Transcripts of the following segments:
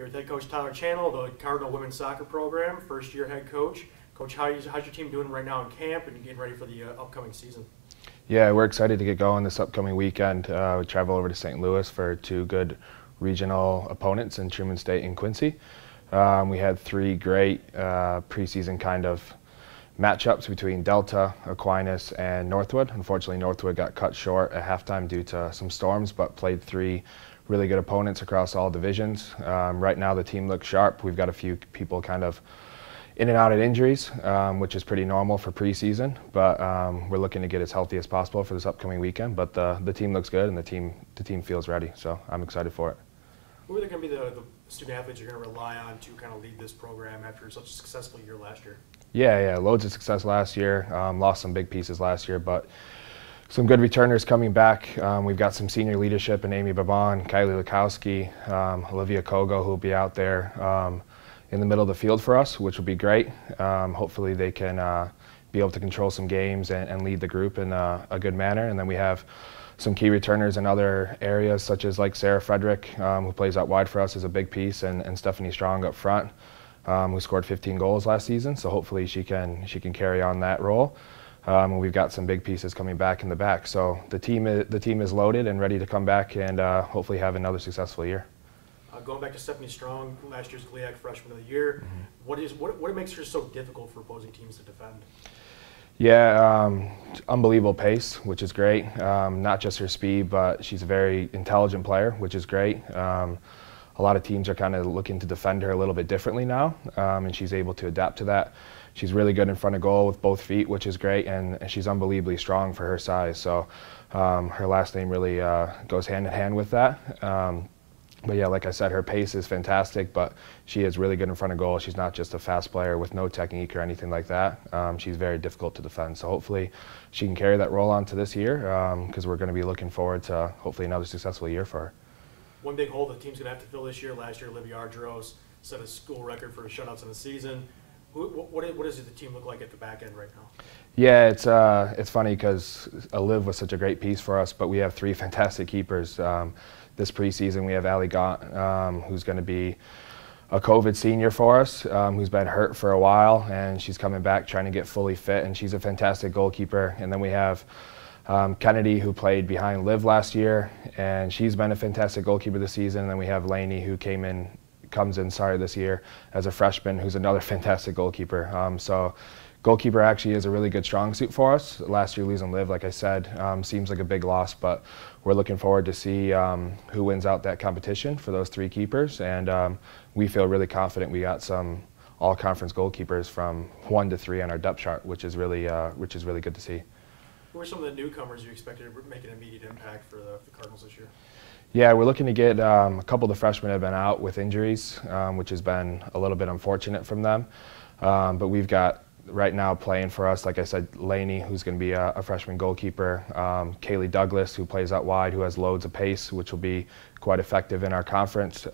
Here with head coach Tyler Channell, the Cardinal women's soccer program, first-year head coach. Coach, how's your team doing right now in camp and getting ready for the upcoming season? Yeah, we're excited to get going this upcoming weekend. We travel over to St. Louis for two good regional opponents in Truman State and Quincy. We had three great preseason kind of matchups between Delta, Aquinas, and Northwood. Unfortunately, Northwood got cut short at halftime due to some storms, but played three really good opponents across all divisions. Right now the team looks sharp. We've got a few people kind of in and out of injuries, which is pretty normal for preseason, but we're looking to get as healthy as possible for this upcoming weekend. But the team looks good and the team feels ready, so I'm excited for it. Who are going to be the student athletes you're going to rely on to kind of lead this program after such a successful year last year? Yeah, loads of success last year. Lost some big pieces last year, but some good returners coming back. We've got some senior leadership in Amy Babon, Kylie Lukowski, Olivia Kogo, who will be out there in the middle of the field for us, which will be great. Hopefully they can be able to control some games and lead the group in a good manner. And then we have some key returners in other areas, such as like Sarah Frederick, who plays out wide for us, is a big piece, and Stephanie Strong up front, who scored 15 goals last season. So hopefully she can carry on that role. And we've got some big pieces coming back in the back. So the team is loaded and ready to come back and hopefully have another successful year. Going back to Stephanie Strong, last year's GLIAC Freshman of the Year, what makes her so difficult for opposing teams to defend? Yeah, unbelievable pace, which is great. Not just her speed, but she's a very intelligent player, which is great. A lot of teams are kind of looking to defend her a little bit differently now, and she's able to adapt to that. She's really good in front of goal with both feet, which is great, and she's unbelievably strong for her size. So her last name really goes hand in hand with that. But yeah, like I said, her pace is fantastic, but she is really good in front of goal. She's not just a fast player with no technique or anything like that. She's very difficult to defend. So hopefully she can carry that role on to this year, because we're going to be looking forward to hopefully another successful year for her. One big hole the team's going to have to fill this year. Last year, Olivia Argeros set a school record for shutouts in the season. What does the team look like at the back end right now? Yeah, it's funny because Liv was such a great piece for us, but we have three fantastic keepers. This preseason we have Allie Gaunt, who's going to be a COVID senior for us, who's been hurt for a while, and she's coming back trying to get fully fit, and she's a fantastic goalkeeper. And then we have Kennedy, who played behind Liv last year, and she's been a fantastic goalkeeper this season. And then we have Lainey, who comes in this year as a freshman, who's another fantastic goalkeeper. So goalkeeper actually is a really good strong suit for us. Last year losing Liv, like I said, seems like a big loss, but we're looking forward to see who wins out that competition for those three keepers. And we feel really confident we got some all-conference goalkeepers from 1 to 3 on our depth chart, which is really good to see. Who are some of the newcomers you expected to make an immediate impact for the Cardinals this year? Yeah, we're looking to get a couple of the freshmen have been out with injuries, which has been a little bit unfortunate from them. But we've got right now playing for us, like I said, Lainey, who's going to be a freshman goalkeeper, Kaylee Douglas, who plays out wide, who has loads of pace, which will be quite effective in our conference.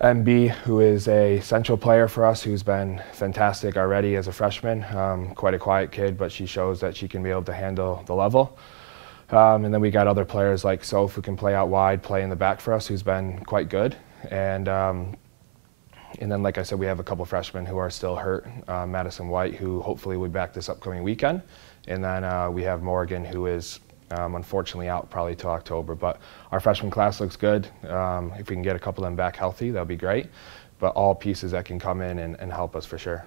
MB, who is a central player for us, who's been fantastic already as a freshman, quite a quiet kid, but she shows that she can be able to handle the level. And then we got other players like Soph, who can play out wide, play in the back for us, who's been quite good. And then, like I said, we have a couple freshmen who are still hurt. Madison White, who hopefully will be back this upcoming weekend. And then we have Morgan, who is unfortunately out probably till October. But our freshman class looks good. If we can get a couple of them back healthy, that'll be great. But all pieces that can come in and help us for sure.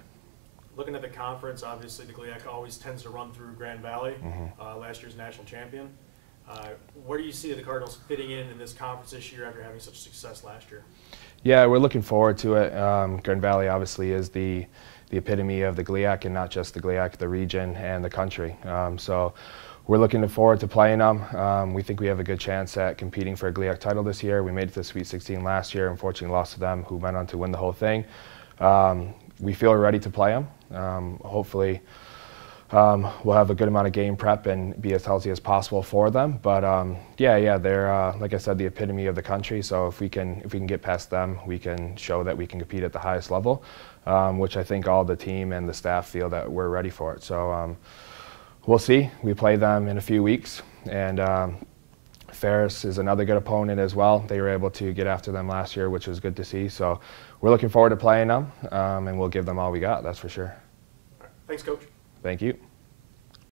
Looking at the conference, obviously the GLIAC always tends to run through Grand Valley, last year's national champion. Where do you see the Cardinals fitting in this conference this year after having such success last year? Yeah, we're looking forward to it. Grand Valley obviously is the epitome of the GLIAC, and not just the GLIAC, the region and the country. So we're looking forward to playing them. We think we have a good chance at competing for a GLIAC title this year. We made it to the Sweet 16 last year, unfortunately lost to them, who went on to win the whole thing. We feel we're ready to play them. Hopefully we'll have a good amount of game prep and be as healthy as possible for them. But yeah, they're like I said, the epitome of the country. So if we can get past them, we can show that we can compete at the highest level, which I think all the team and the staff feel that we're ready for it. So we'll see. We play them in a few weeks, and Ferris is another good opponent as well. They were able to get after them last year, which was good to see. So we're looking forward to playing them, and we'll give them all we got, that's for sure. Thanks, Coach. Thank you.